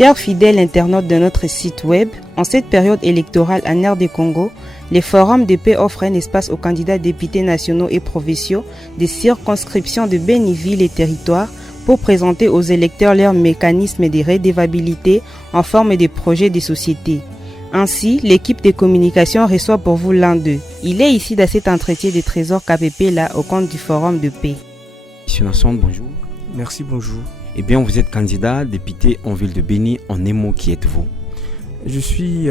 Chers fidèles internautes de notre site web, en cette période électorale en RD Congo, les forums de paix offrent un espace aux candidats députés nationaux et provinciaux des circonscriptions de Béni, villes et territoires pour présenter aux électeurs leurs mécanismes de redevabilité en forme de projets de société. Ainsi, l'équipe de communication reçoit pour vous l'un d'eux. Il est ici dans cet entretien de Trésor KPP là au compte du forum de paix. Monsieur Nasson, bonjour. Merci, bonjour. Eh bien, vous êtes candidat député en ville de Béni. En un mot, qui êtes-vous? Je suis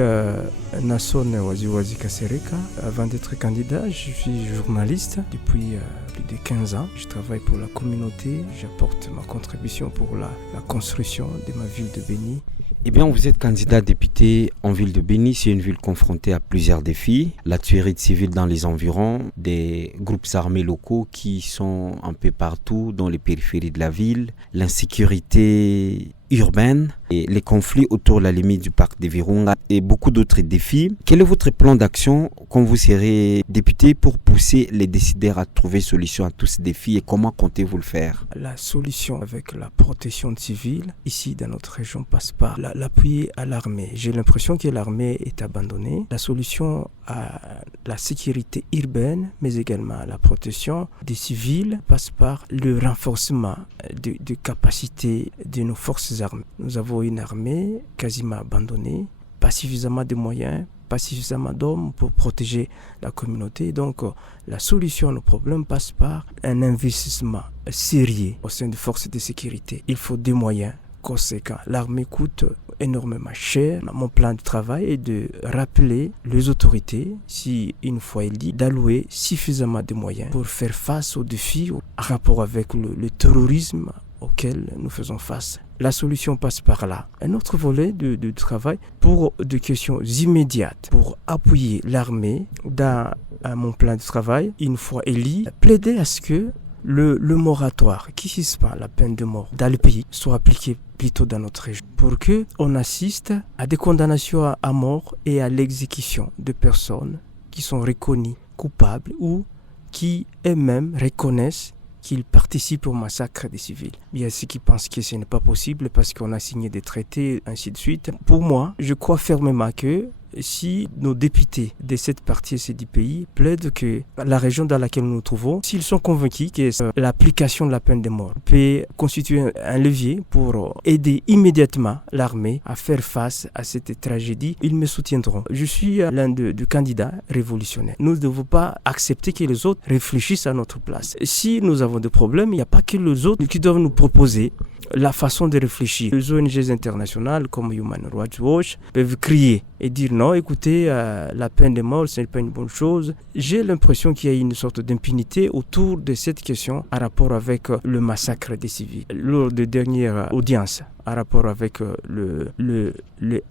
Nasson Waziwazi Kasereka. Avant d'être candidat, je suis journaliste depuis plus de 15 ans. Je travaille pour la communauté, j'apporte ma contribution pour la construction de ma ville de Béni. Eh bien, vous êtes candidat député en ville de Béni. C'est une ville confrontée à plusieurs défis. La tuerie de civils dans les environs, des groupes armés locaux qui sont un peu partout dans les périphéries de la ville, l'insécurité urbaine et les conflits autour de la limite du parc de Virunga et beaucoup d'autres défis. Quel est votre plan d'action quand vous serez député pour pousser les décideurs à trouver solution à tous ces défis et comment comptez-vous le faire? La solution avec la protection civile ici dans notre région passe par l'appui à l'armée. J'ai l'impression que l'armée est abandonnée. La solution à la sécurité urbaine mais également à la protection des civils passe par le renforcement de capacités de nos forces armées. Nous avons une armée quasiment abandonnée, pas suffisamment de moyens, pas suffisamment d'hommes pour protéger la communauté. Donc la solution à nos problèmes passe par un investissement sérieux au sein des forces de sécurité. Il faut des moyens conséquents. L'armée coûte énormément cher. Mon plan de travail est de rappeler les autorités, si une fois élues, d'allouer suffisamment de moyens pour faire face aux défis en rapport avec le terrorisme auquel nous faisons face. La solution passe par là. Un autre volet de travail pour des questions immédiates, pour appuyer l'armée dans mon plan de travail, une fois élu, plaider à ce que le moratoire qui suspend la peine de mort dans le pays soit appliqué plutôt dans notre région, pour qu'on assiste à des condamnations à mort et à l'exécution de personnes qui sont reconnues coupables ou qui eux-mêmes reconnaissent qu'ils participent au massacre des civils. Il y a ceux qui pensent que ce n'est pas possible parce qu'on a signé des traités, ainsi de suite. Pour moi, je crois fermement que si nos députés de cette partie du pays plaident que la région dans laquelle nous nous trouvons, s'ils sont convaincus que l'application de la peine de mort peut constituer un levier pour aider immédiatement l'armée à faire face à cette tragédie, ils me soutiendront. Je suis l'un des candidats révolutionnaires. Nous ne devons pas accepter que les autres réfléchissent à notre place. Si nous avons des problèmes, il n'y a pas que les autres qui doivent nous proposer la façon de réfléchir. Les ONG internationales comme Human Rights Watch peuvent crier et dire non, écoutez, la peine de mort, ce n'est pas une bonne chose. J'ai l'impression qu'il y a une sorte d'impunité autour de cette question en rapport avec le massacre des civils. Lors des dernières audiences, en rapport avec le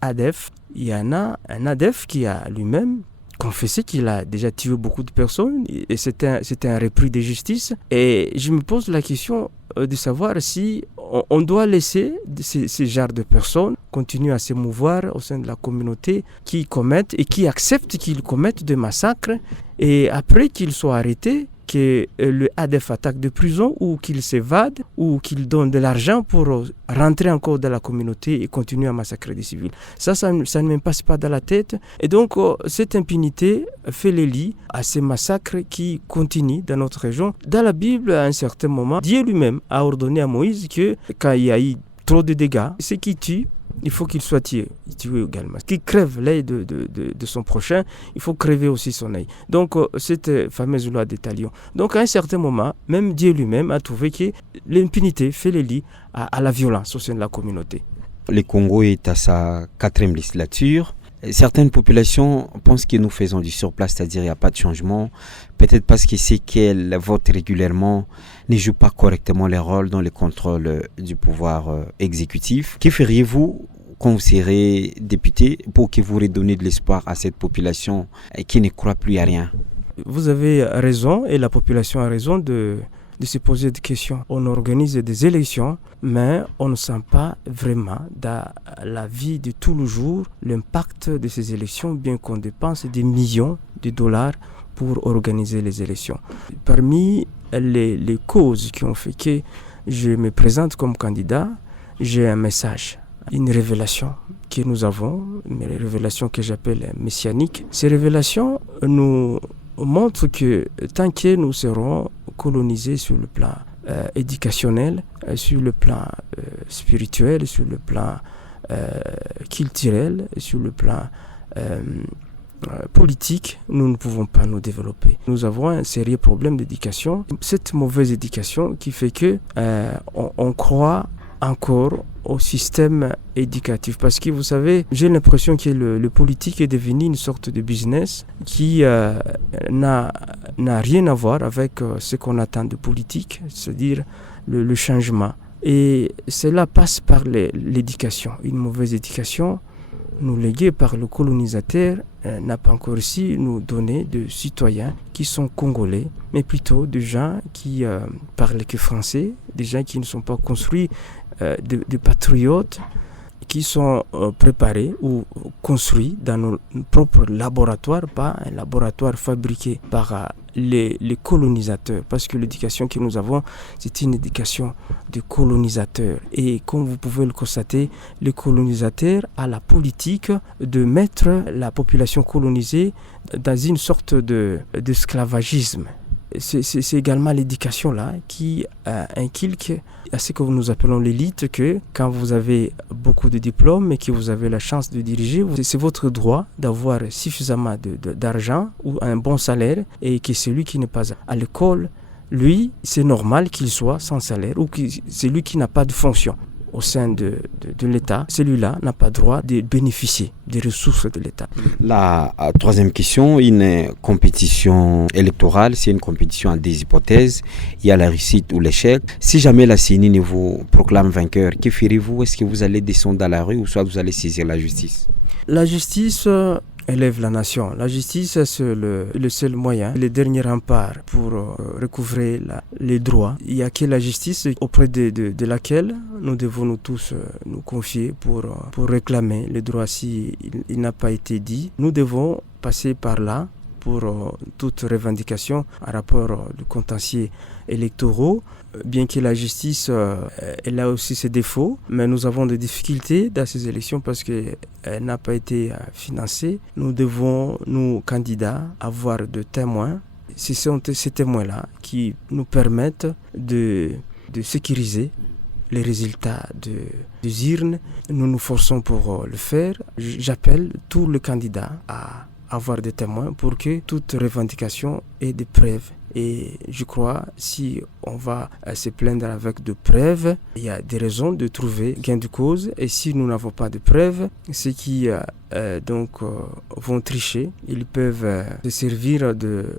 ADF, il y en a un ADF qui a lui-même confessé qu'il a déjà tué beaucoup de personnes et c'était un repris de justice. Et je me pose la question de savoir si on doit laisser ces genres de personnes continuer à se mouvoir au sein de la communauté qui commettent et qui acceptent qu'ils commettent des massacres et après qu'ils soient arrêtés, que le ADF attaque de prison ou qu'il s'évade ou qu'il donne de l'argent pour rentrer encore dans la communauté et continuer à massacrer des civils. Ça ne me passe pas dans la tête. Et donc, cette impunité fait les lits à ces massacres qui continuent dans notre région. Dans la Bible, à un certain moment, Dieu lui-même a ordonné à Moïse que quand il y a eu trop de dégâts, ceux qui tuent, il faut qu'il soit tué également. Qui crève l'œil de son prochain, il faut crever aussi son œil. Donc, cette fameuse loi des talions. Donc, à un certain moment, même Dieu lui-même a trouvé que l'impunité fait les lits à la violence au sein de la communauté. Le Congo est à sa 4e législature. Certaines populations pensent que nous faisons du surplace, c'est-à-dire il n'y a pas de changement. Peut-être parce que ceux qu'elles votent régulièrement ne jouent pas correctement leur rôle dans le contrôle du pouvoir exécutif. Que feriez-vous quand vous serez député pour que vous redonniez de l'espoir à cette population qui ne croit plus à rien? Vous avez raison et la population a raison de se poser des questions. On organise des élections, mais on ne sent pas vraiment dans la vie de tous les jours l'impact de ces élections, bien qu'on dépense des millions de dollars pour organiser les élections. Parmi les causes qui ont fait que je me présente comme candidat, j'ai un message une révélation que nous avons, une révélation que j'appelle messianique. Ces révélations nous montrent que tant que nous serons colonisés sur le plan éducationnel, sur le plan spirituel, sur le plan culturel, sur le plan politique, nous ne pouvons pas nous développer. Nous avons un sérieux problème d'éducation. Cette mauvaise éducation qui fait que on croit encore au système éducatif. Parce que vous savez, j'ai l'impression que le politique est devenu une sorte de business qui n'a rien à voir avec ce qu'on attend de politique, c'est-à-dire le changement. Et cela passe par l'éducation. Une mauvaise éducation nous léguée par le colonisateur n'a pas encore réussi à nous donner de citoyens qui sont congolais, mais plutôt de gens qui parlent que français, des gens qui ne sont pas construits, de patriotes qui sont préparés ou construits dans nos propres laboratoires, pas un laboratoire fabriqué par les colonisateurs. Parce que l'éducation que nous avons, c'est une éducation de colonisateurs. Et comme vous pouvez le constater, le colonisateur a la politique de mettre la population colonisée dans une sorte d'esclavagisme. C'est également l'éducation là qui inculque à ce que nous appelons l'élite que quand vous avez beaucoup de diplômes et que vous avez la chance de diriger, c'est votre droit d'avoir suffisamment d'argent ou un bon salaire et que celui qui n'est pas à l'école, lui, c'est normal qu'il soit sans salaire ou que celui qui n'a pas de fonction au sein de l'État, celui-là n'a pas droit de bénéficier des ressources de l'État. La troisième question, une compétition électorale, c'est une compétition à des hypothèses. Il y a la réussite ou l'échec. Si jamais la CENI ne vous proclame vainqueur, que ferez-vous? Est-ce que vous allez descendre à la rue ou soit vous allez saisir la justice? La justice élève la nation. La justice, c'est le seul moyen, le dernier rempart pour recouvrer les droits. Il n'y a que la justice auprès de laquelle nous devons nous tous nous confier pour réclamer les droits si il n'a pas été dit. Nous devons passer par là pour toute revendication à rapport du contentieux électoraux. Bien que la justice elle a aussi ses défauts, mais nous avons des difficultés dans ces élections parce qu'elle n'a pas été financée. Nous devons, nous candidats, avoir de témoins. Ce sont ces témoins-là qui nous permettent de sécuriser les résultats des urnes. Nous nous forçons pour le faire. J'appelle tous les candidats à avoir des témoins pour que toute revendication ait des preuves. Et je crois si on va se plaindre avec de preuves, il y a des raisons de trouver gain de cause. Et si nous n'avons pas de preuves, ceux qui vont tricher, ils peuvent se servir de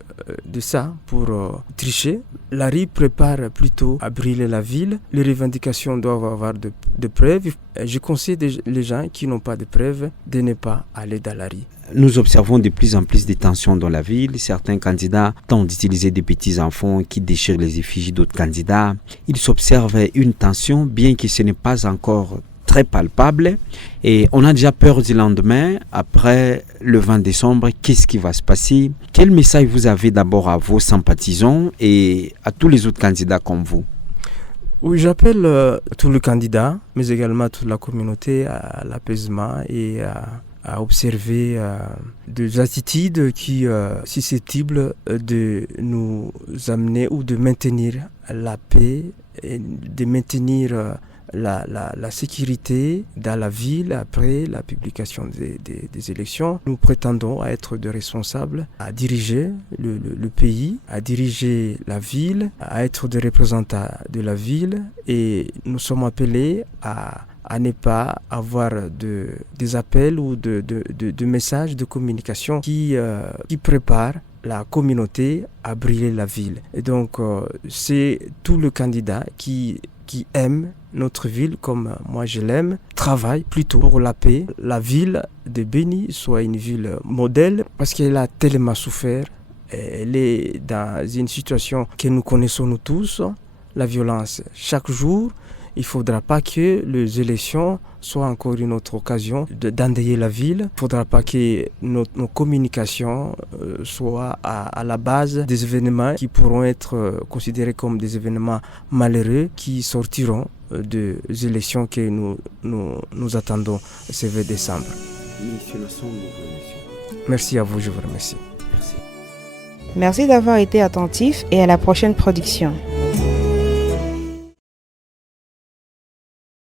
ça pour tricher. La RI prépare plutôt à brûler la ville. Les revendications doivent avoir de preuves. Je conseille les gens qui n'ont pas de preuves de ne pas aller dans la RI. Nous observons de plus en plus de tensions dans la ville. Certains candidats tentent d'utiliser des petits-enfants qui déchirent les effigies d'autres candidats. Il s'observe une tension, bien que ce n'est pas encore très palpable. Et on a déjà peur du lendemain. Après le 20 décembre, qu'est-ce qui va se passer? Quel message vous avez d'abord à vos sympathisants et à tous les autres candidats comme vous? Oui, j'appelle tous les candidats, mais également toute la communauté à l'apaisement et à observer des attitudes qui sont susceptibles de nous amener ou de maintenir la paix et de maintenir la sécurité dans la ville après la publication des élections. Nous prétendons être des responsables à diriger le pays, à diriger la ville, à être des représentants de la ville et nous sommes appelés à ne pas avoir des appels ou de messages de communication qui préparent la communauté à brûler la ville. Et donc, c'est tout le candidat qui aime notre ville comme moi je l'aime, travaille plutôt pour la paix. La ville de Béni soit une ville modèle parce qu'elle a tellement souffert. Elle est dans une situation que nous connaissons nous tous, la violence chaque jour. Il ne faudra pas que les élections soient encore une autre occasion d'endayer la ville. Il ne faudra pas que nos communications soient à la base des événements qui pourront être considérés comme des événements malheureux qui sortiront des élections que nous attendons ce 20 décembre. Merci à vous, je vous remercie. Merci d'avoir été attentif et à la prochaine production.